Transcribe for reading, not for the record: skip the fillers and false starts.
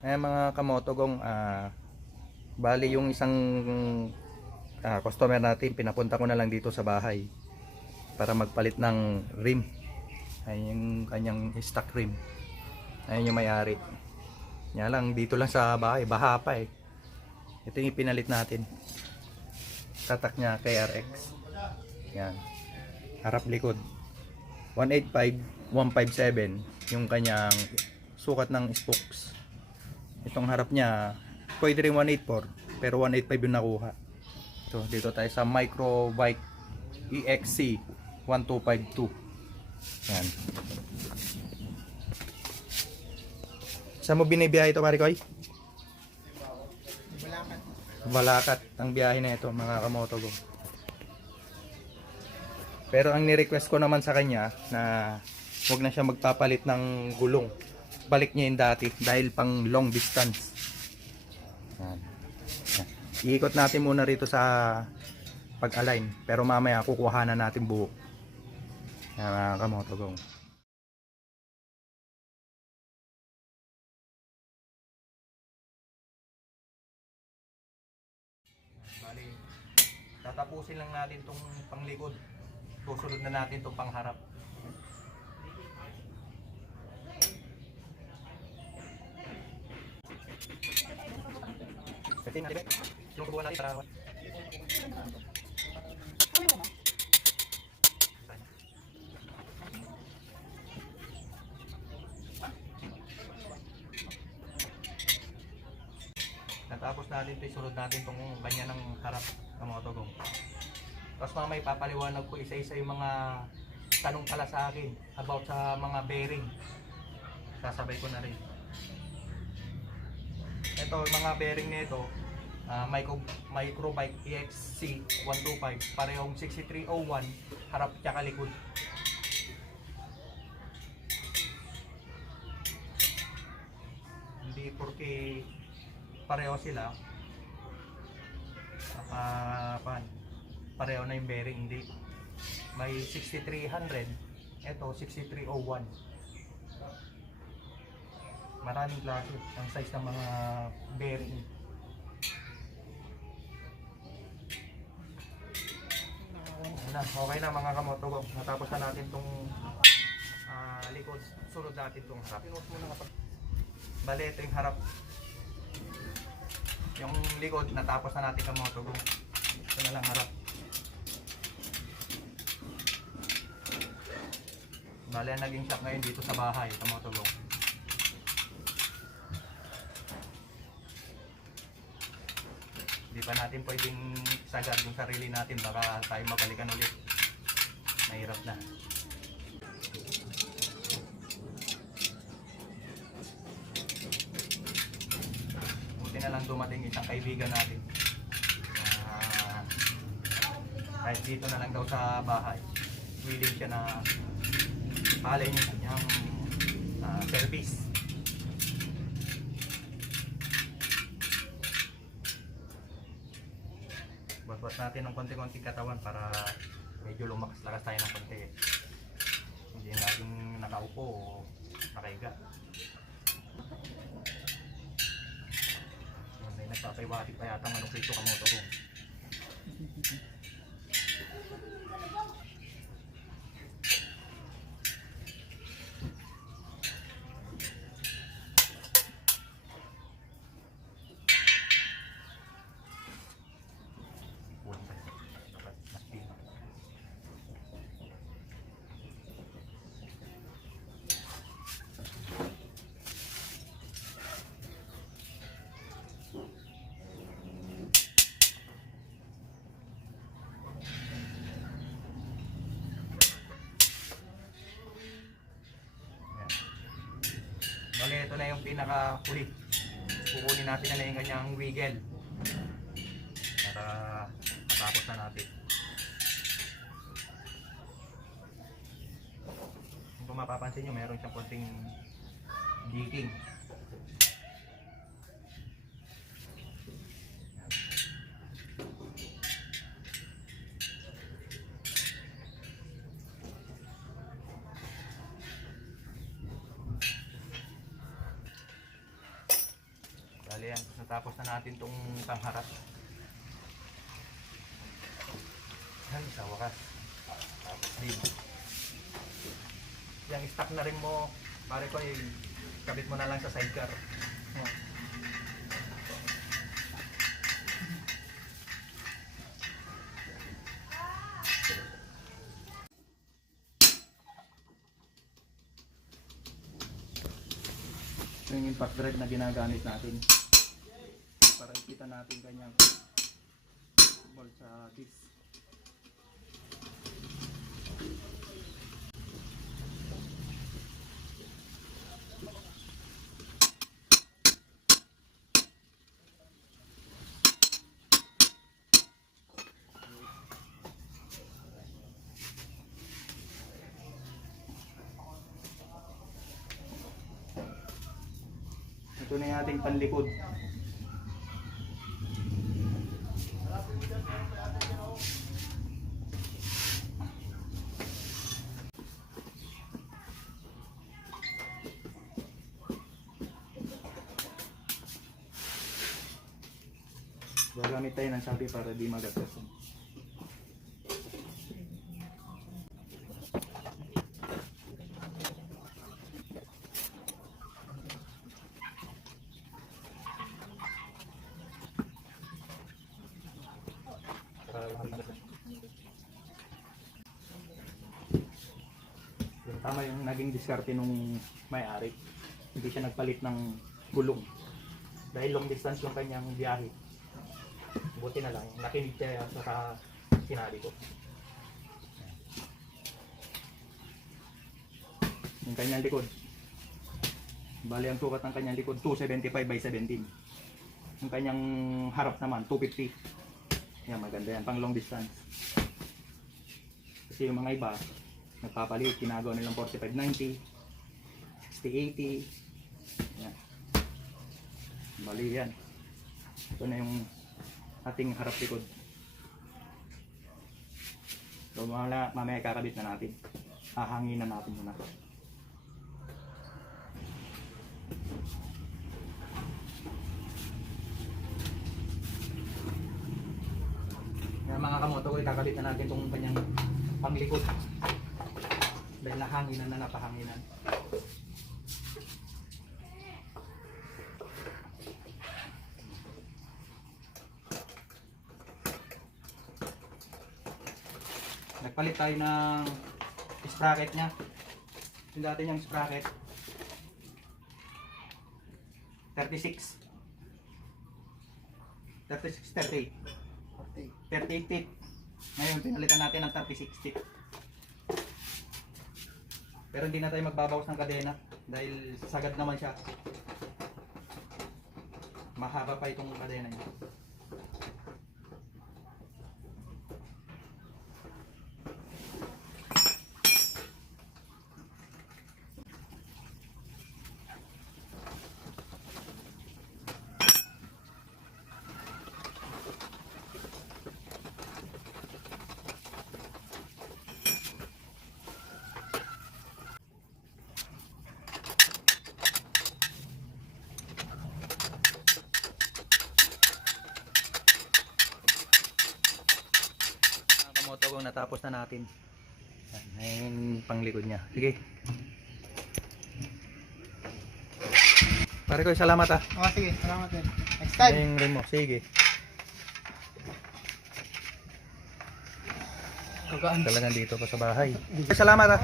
Mga kamotogong, bali yung isang customer natin, pinapunta ko na lang dito sa bahay para magpalit ng rim. Ayun yung kanyang stock rim. Ayun yung may-ari. Nga lang, dito lang sa bahay, baha pa eh. Ito yung pinalit natin. Tatak niya KRX. Yan. Harap likod. 185, 157 yung kanyang sukat ng spokes. Itong harap niya, pwede rin 184, pero 185 yung nakuha. So, dito tayo sa Microbike EXC 1252. Yan. Saan mo binibiyahe ito, Marikoy? Balakat. Balakat ang biyahe na ito, mga kamotogo. Pero ang ni-request ko naman sa kanya na huwag na siya magpapalit ng gulong. Balik niya yung dati dahil pang long distance. Yan. Yan. Iikot natin muna rito sa pag-align, pero mamaya kukuhanan natin buhok. Yan, mga kamotogong. Bali, tatapusin lang natin tong panglikod. Susunod na natin tong pangharap. Kasi natin yung kubuhan natin para natapos natin ito, isunod natin itong kanya ng harap ng mga togong. Tapos mamaya papaliwanag ko isa-isa yung mga tanong pala sa akin about sa mga bearing. Sasabay ko na rin. Ito, mga bearing nito, Microbike EXC 125, parehong 6301, harap tsaka likod. Hindi porque pareho sila, pareho na yung bearing, hindi. May 6300, ito 6301. Maraming klase ang size ng mga bearing. Okay na mga kamotogo, natapos na natin itong likod, sunod natin itong harap. Bale, ito yung harap. Yung likod, natapos na natin kamotogo. Ito na lang harap. Bale, naging shop ngayon dito sa bahay, kamotogo. Hindi pa natin pwedeng sagad yung sarili natin, baka tayo mabalikan ulit. Mahirap na. Buti na lang dumating isang kaibigan natin. Kahit dito na lang daw sa bahay, willing siya na pahalin yung kanyang service. Buat natin ng konti-konting katawan para medyo lumakas-lakas tayo ng konti. Hindi laging nakaupo o nakahiga. May nagpapaiwatik pa yata ng ano rito kamotogo. Bale, ito na yung pinaka-huli. Kukunin natin na lang yung kanyang wiggle para matapos na natin. Kung mapapansin nyo, meron siyang konting leaking. Bali yan, natapos na natin tong pangharap. Yan, sa wakas. Tapos din. Yung stock na rin mo, pare ko, kabit mo na lang sa sidecar. Oh. Ito yung impact drive na ginagamit natin para ikita natin kanyang bolt sa disc. Ito na yung ating panlikod. Gagamit tayo ng sabi para di magagasan. Tama yung naging diskarte nung may-ari. Hindi siya nagpalit ng gulong. Dahil long distance yung kanyang biyahe. Buti na lang, nakinig siya sa sinabi ko. Yung kanyang likod. Bali ang sukat ng kanyang likod, 275 by 17. Yung kanyang harap naman, 250. Yan, maganda yan, pang long distance. Kasi yung mga iba, nagpapalit, ginagawa nilang 45-90, 60-80. Yan. Bali yan. Ito na yung ating harap likod. So mamaya kakabit na natin. Hahangin na natin muna. Yan mga kamoto ko, kakabit na natin itong kanyang panglikod. Dahil nahanginan na napahanginan. Nagpalit tayo ng sprocket nya. Yung dati niyang sprocket 36 38 38 feet. Ngayon pinalitan natin ng 36 feet. Pero hindi na tayo magbabawas ng kadena dahil sagad naman siya. Mahaba pa itong kadena niya. Moto ko natapos na natin. Yan panglikod niya. Sige. Pare ko, salamat ah. Oh, sige, salamat din. Next time. Yung rim mo. Sige. Kagaan. Talagang dito pa sa bahay. Salamat ah.